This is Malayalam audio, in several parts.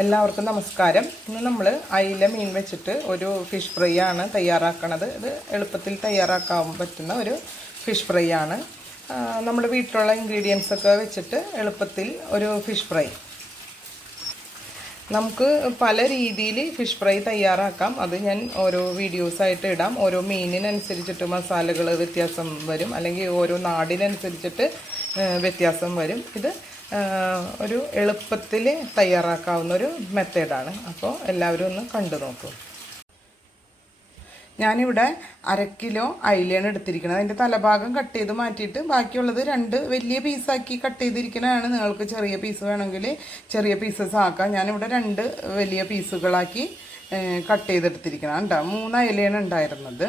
എല്ലാവർക്കും നമസ്കാരം. ഇന്ന് നമ്മൾ അയില മീൻ വെച്ചിട്ട് ഒരു ഫിഷ് ഫ്രൈ ആണ് തയ്യാറാക്കുന്നത്. ഇത് എളുപ്പത്തിൽ തയ്യാറാക്കാൻ പറ്റുന്ന ഒരു ഫിഷ് ഫ്രൈ ആണ്. നമ്മുടെ വീട്ടിലുള്ള ഇൻഗ്രീഡിയൻസ് ഒക്കെ വെച്ചിട്ട് എളുപ്പത്തിൽ ഒരു ഫിഷ് ഫ്രൈ. നമുക്ക് പല രീതിയിൽ ഫിഷ് ഫ്രൈ തയ്യാറാക്കാം. അത് ഞാൻ ഓരോ വീഡിയോസായിട്ട് ഇടാം. ഓരോ മീനിനനുസരിച്ചിട്ട് മസാലകൾ വ്യത്യാസം വരും, അല്ലെങ്കിൽ ഓരോ നാടിനനുസരിച്ചിട്ട് വ്യത്യാസം വരും. ഇത് ഒരു എളുപ്പത്തിൽ തയ്യാറാക്കാവുന്നൊരു മെത്തേഡാണ്. അപ്പോൾ എല്ലാവരും ഒന്ന് കണ്ടു നോക്കൂ. ഞാനിവിടെ 1/2 കിലോ അയിലയാണ് എടുത്തിരിക്കുന്നത്. അതിൻ്റെ തലഭാഗം കട്ട് ചെയ്ത് മാറ്റിയിട്ട് ബാക്കിയുള്ളത് 2 വലിയ പീസാക്കി കട്ട് ചെയ്തിരിക്കുന്നതാണ്. നിങ്ങൾക്ക് ചെറിയ പീസ് വേണമെങ്കിൽ ചെറിയ പീസസ് ആക്കാം. ഞാനിവിടെ 2 വലിയ പീസുകളാക്കി കട്ട് ചെയ്തെടുത്തിരിക്കണം കേട്ടോ. 3 അയിലയാണ് ഉണ്ടായിരുന്നത്.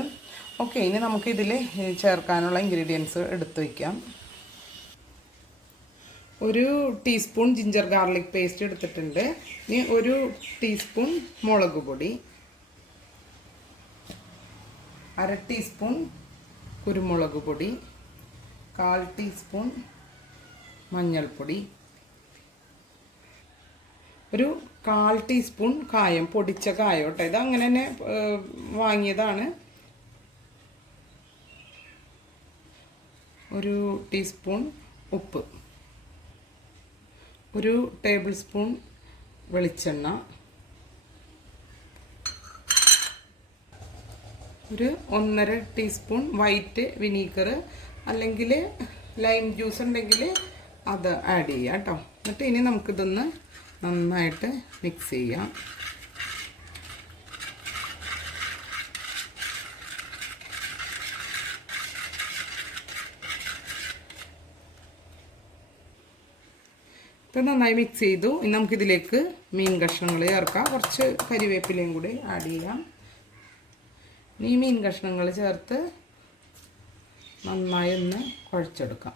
ഓക്കെ, ഇനി നമുക്കിതിൽ ചേർക്കാനുള്ള ഇൻഗ്രീഡിയൻസ് എടുത്തു വയ്ക്കാം. 1 ടീസ്പൂൺ ജിഞ്ചർ ഗാർലിക് പേസ്റ്റ് എടുത്തിട്ടുണ്ട്. ഇനി 1 ടീസ്പൂൺ മുളക് പൊടി, 1/2 ടീസ്പൂൺ കുരുമുളക് പൊടി, 1/4 ടീസ്പൂൺ മഞ്ഞൾപ്പൊടി, 1/4 ടീസ്പൂൺ കായം, പൊടിച്ച കായം കേട്ടോ. ഇത് അങ്ങനെ തന്നെ വാങ്ങിയതാണ്. 1 ടീസ്പൂൺ ഉപ്പ്, 1 ടേബിൾ സ്പൂൺ വെളിച്ചെണ്ണ, 1.5 ടീസ്പൂൺ വൈറ്റ് വിനീഗർ അല്ലെങ്കിൽ ലൈം ജ്യൂസ് ഉണ്ടെങ്കിൽ അത് ആഡ് ചെയ്യാം കേട്ടോ. എന്നിട്ട് ഇനി നമുക്കിതൊന്ന് നന്നായിട്ട് മിക്സ് ചെയ്യാം. ഇപ്പം നന്നായി മിക്സ് ചെയ്തു. ഇനി നമുക്കിതിലേക്ക് മീൻ കഷ്ണങ്ങൾ ചേർക്കാം. കുറച്ച് കരിവേപ്പിലയും കൂടി ആഡ് ചെയ്യാം. ഈ മീൻ കഷ്ണങ്ങൾ ചേർത്ത് നന്നായി ഒന്ന് കുഴച്ചെടുക്കാം.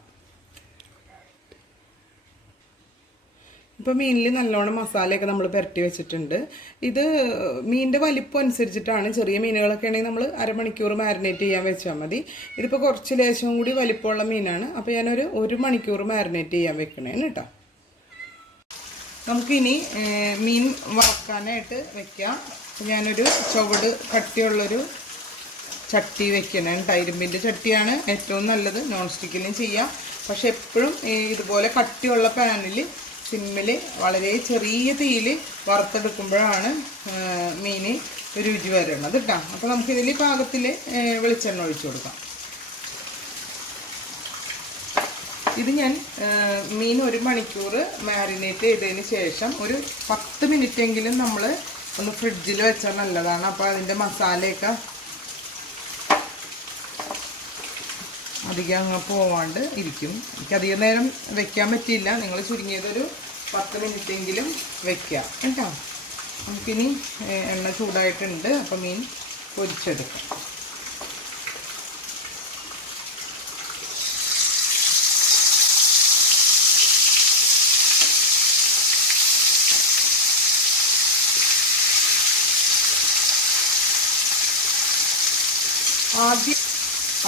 ഇപ്പോൾ മീനിൽ നല്ലോണം മസാലയൊക്കെ നമ്മൾ പുരട്ടി വെച്ചിട്ടുണ്ട്. ഇത് മീനിൻ്റെ വലിപ്പം അനുസരിച്ചിട്ടാണ്. ചെറിയ മീനുകളൊക്കെ ആണെങ്കിൽ നമ്മൾ അരമണിക്കൂർ മാരിനേറ്റ് ചെയ്യാൻ വെച്ചാൽ മതി. ഇതിപ്പോൾ കുറച്ച് ലേശം കൂടി വലിപ്പമുള്ള മീനാണ്. അപ്പോൾ ഞാനൊരു 1 മണിക്കൂർ മാരിനേറ്റ് ചെയ്യാൻ വെക്കണേന് കേട്ടോ. നമുക്കിനി മീൻ വറക്കാനായിട്ട് വെക്കാം. ഞാനൊരു ചുവട് കട്ടിയുള്ളൊരു ചട്ടി വെക്കണം. ഇരുമ്പിൻ്റെ ചട്ടിയാണ് ഏറ്റവും നല്ലത്. നോൺ സ്റ്റിക്കിലും ചെയ്യാം. പക്ഷെ എപ്പോഴും ഇതുപോലെ കട്ടിയുള്ള പാനിൽ സിമ്മിൽ വളരെ ചെറിയ തീയിൽ വറുത്തെടുക്കുമ്പോഴാണ് മീൻ രുചി വരുന്നത് കേട്ടോ. അപ്പോൾ നമുക്കിതിൽ പാകത്തിൽ വെളിച്ചെണ്ണ ഒഴിച്ചു കൊടുക്കാം. ഇത് ഞാൻ മീൻ 1 മണിക്കൂർ മാരിനേറ്റ് ചെയ്തതിന് ശേഷം ഒരു 10 മിനിറ്റെങ്കിലും നമ്മൾ ഒന്ന് ഫ്രിഡ്ജിൽ വെച്ചാൽ നല്ലതാണ്. അപ്പോൾ അതിൻ്റെ മസാലയൊക്കെ അധികം അങ്ങ് പോവാണ്ട് ഇരിക്കും. എനിക്കധികം നേരം വെക്കാൻ പറ്റിയില്ല. നിങ്ങൾ ചുരുങ്ങിയതൊരു 10 മിനിറ്റെങ്കിലും വെക്കാം കേട്ടോ. നമുക്കിനി എണ്ണ ചൂടായിട്ടുണ്ട്. അപ്പോൾ മീൻ പൊരിച്ചെടുക്കാം.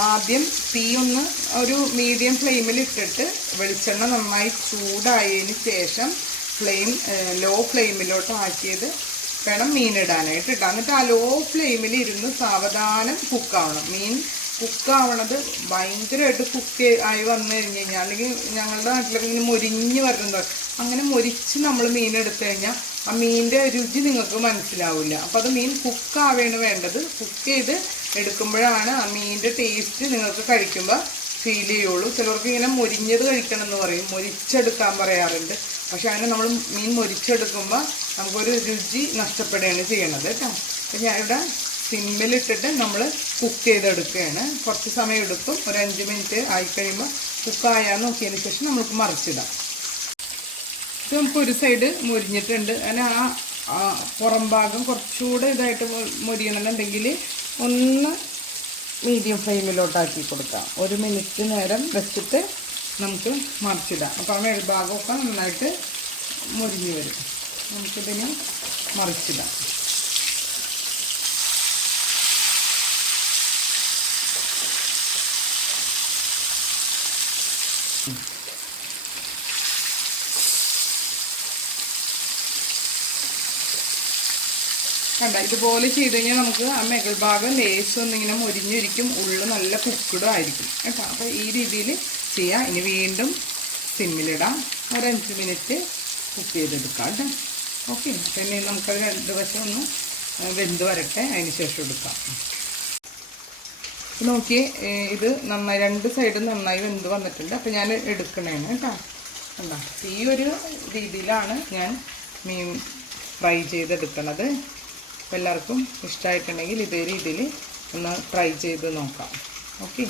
ആദ്യം തീ ഒന്ന് ഒരു മീഡിയം ഫ്ലെയിമിൽ ഇട്ടിട്ട് വെളിച്ചെണ്ണ നന്നായി ചൂടായതിന് ശേഷം ലോ ഫ്ലെയിമിലോട്ട് ആക്കിയത് വേണം മീൻ ഇടാനായിട്ട് ഇട്ടാം. എന്നിട്ട് ആ ലോ ഫ്ലെയിമിൽ ഇരുന്ന് സാവധാനം കുക്കാവണം. മീൻ കുക്കാവണത് ഭയങ്കരമായിട്ട് കുക്ക് ആയി വന്നു കഴിഞ്ഞ് കഴിഞ്ഞാൽ, അല്ലെങ്കിൽ ഞങ്ങളുടെ നാട്ടിലൊക്കെ ഇങ്ങനെ മൊരിഞ്ഞ് വരുന്നത്, അങ്ങനെ മൊരിച്ച് നമ്മൾ മീൻ എടുത്തു കഴിഞ്ഞാൽ ആ മീനിൻ്റെ രുചി നിങ്ങൾക്ക് മനസ്സിലാവില്ല. അപ്പോൾ അത് മീൻ കുക്കാവേണ് വേണ്ടത്. കുക്ക് ചെയ്ത് എടുക്കുമ്പോഴാണ് ആ മീനിൻ്റെ ടേസ്റ്റ് നിങ്ങൾക്ക് കഴിക്കുമ്പോൾ ഫീൽ ചെയ്യുള്ളൂ. ചിലർക്ക് ഇങ്ങനെ മൊരിഞ്ഞത് കഴിക്കണം എന്ന് പറയും, മൊരിച്ചെടുക്കാൻ പറയാറുണ്ട്. പക്ഷെ അങ്ങനെ നമ്മൾ മീൻ മൊരിച്ചെടുക്കുമ്പോൾ നമുക്കൊരു രുചി നഷ്ടപ്പെടുകയാണ് ചെയ്യണത് കേട്ടോ. അപ്പം ഞാനിവിടെ സിമ്മിലിട്ടിട്ട് നമ്മൾ കുക്ക് ചെയ്തെടുക്കുകയാണ്. കുറച്ച് സമയം എടുക്കും. ഒരു 5 മിനിറ്റ് ആയിക്കഴിയുമ്പോൾ കുക്കായാൽ നോക്കിയതിന് ശേഷം നമുക്ക് മറിച്ചിടാം. ഇത് നമുക്കൊരു സൈഡ് മൊരിഞ്ഞിട്ടുണ്ട്. അങ്ങനെ ആ പുറം ഭാഗം കുറച്ചുകൂടെ ഇതായിട്ട് മൊരിയണമെന്നുണ്ടെങ്കിൽ ഒന്ന് മീഡിയം ഫ്ലെയിമിലോട്ടാക്കി കൊടുക്കാം. 1 മിനിറ്റ് നേരം വെച്ചിട്ട് നമുക്ക് മറിച്ചിടാം. അപ്പോൾ ആ മേൽഭാഗമൊക്കെ നന്നായിട്ട് മൊരിഞ്ഞ് വരും. നമുക്കിതിന് മറിച്ചിടാം. കണ്ട ഇതുപോലെ ചെയ്ത് കഴിഞ്ഞാൽ നമുക്ക് ആ മുകൾ ഭാഗം ലേശം ഒന്നിങ്ങനെ മൊരിഞ്ഞിരിക്കും, ഉള്ളു നല്ല കുക്കഡും ആയിരിക്കും കേട്ടോ. അപ്പോൾ ഈ രീതിയിൽ ചെയ്യാം. ഇനി വീണ്ടും സിമ്മിലിടാം, ഒരു 5 മിനിറ്റ് കുക്ക് ചെയ്തെടുക്കാം കേട്ടോ. ഓക്കെ, പിന്നെ നമുക്കത് 2 വശം ഒന്ന് വെന്ത് വരട്ടെ, അതിന് ശേഷം എടുക്കാം. നോക്കിയേ, ഇത് നന്നായി 2 സൈഡും നന്നായി വെന്ത് വന്നിട്ടുണ്ട്. അപ്പോൾ ഞാൻ എടുക്കണേണ് കേട്ടോ. കണ്ടോ, ഈ ഒരു രീതിയിലാണ് ഞാൻ മീൻ ഫ്രൈ ചെയ്തെടുക്കണത്. എല്ലാവർക്കും ഇഷ്ടമായിട്ടുണ്ടെങ്കിൽ ഇതേ രീതിയിൽ ഒന്ന് ട്രൈ ചെയ്ത് നോക്കാം. ഓക്കെ.